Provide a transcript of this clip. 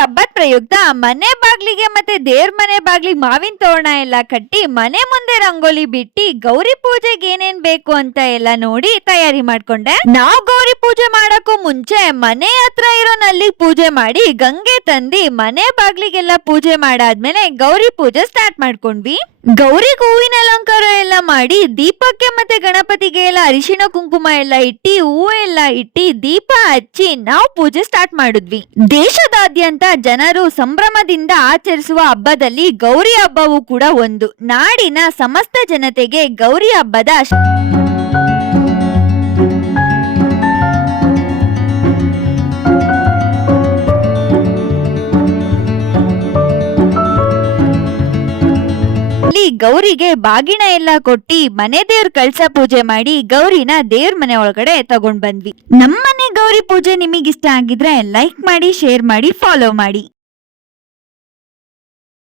ಹಬ್ಬದ ಪ್ರಯುಕ್ತ ಮನೆ ಬಾಗ್ಲಿಗೆ ಮತ್ತೆ ದೇವ್ರ ಮನೆ ಬಾಗ್ಲಿಗೆ ಮಾವಿನ ತೋರಣ ಎಲ್ಲ ಕಟ್ಟಿ ಮನೆ ಮುಂದೆ ರಂಗೋಲಿ ಬಿಟ್ಟಿ ಗೌರಿ ಪೂಜೆಗೆ ಏನೇನ್ ಬೇಕು ಅಂತ ಎಲ್ಲ ನೋಡಿ ತಯಾರಿ ಮಾಡ್ಕೊಂಡೆ. ನಾವ್ ಗೌರಿ ಪೂಜೆ ಮಾಡಕ್ಕೂ ಮುಂಚೆ ಮನೆ ಹತ್ರ ಇರೋ ನಲ್ಲಿ ಪೂಜೆ ಮಾಡಿ ಗಂಗೆ ತಂದಿ ಮನೆ ಬಾಗ್ಲಿಗೆಲ್ಲ ಪೂಜೆ ಮಾಡಾದ್ಮೇಲೆ ಗೌರಿ ಪೂಜೆ ಸ್ಟಾರ್ಟ್ ಮಾಡ್ಕೊಂಡ್ವಿ. ಗೌರಿಗೆ ಹೂವಿನ ಅಲಂಕಾರ ಎಲ್ಲ ಮಾಡಿ ದೀಪಕ್ಕೆ ಮತ್ತೆ ಗಣಪತಿಗೆ ಎಲ್ಲ ಅರಿಶಿಣ ಕುಂಕುಮ ಎಲ್ಲ ಇಟ್ಟಿ ಹೂವು ಎಲ್ಲ ಇಟ್ಟಿ ದೀಪ ಹಚ್ಚಿ ನಾವು ಪೂಜೆ ಸ್ಟಾರ್ಟ್ ಮಾಡಿದ್ವಿ. ದೇಶದಾದ್ಯಂತ ಜನರು ಸಂಭ್ರಮದಿಂದ ಆಚರಿಸುವ ಹಬ್ಬದಲ್ಲಿ ಗೌರಿ ಹಬ್ಬವೂ ಕೂಡ ಒಂದು. ನಾಡಿನ ಸಮಸ್ತ ಜನತೆಗೆ ಗೌರಿ ಹಬ್ಬದ ಗೌರಿಗೆ ಬಾಗಿನ ಎಲ್ಲ ಕೊಟ್ಟಿ ಮನೆ ದೇವ್ರ ಕಳಸ ಪೂಜೆ ಮಾಡಿ ಗೌರಿನ ದೇವ್ರ ಮನೆ ಒಳಗಡೆ ತಗೊಂಡ್ ಬಂದ್ವಿ. ನಮ್ಮನೆ ಗೌರಿ ಪೂಜೆ ನಿಮಗೆ ಇಷ್ಟ ಆಗಿದ್ರೆ ಲೈಕ್ ಮಾಡಿ, ಶೇರ್ ಮಾಡಿ, ಫಾಲೋ ಮಾಡಿ.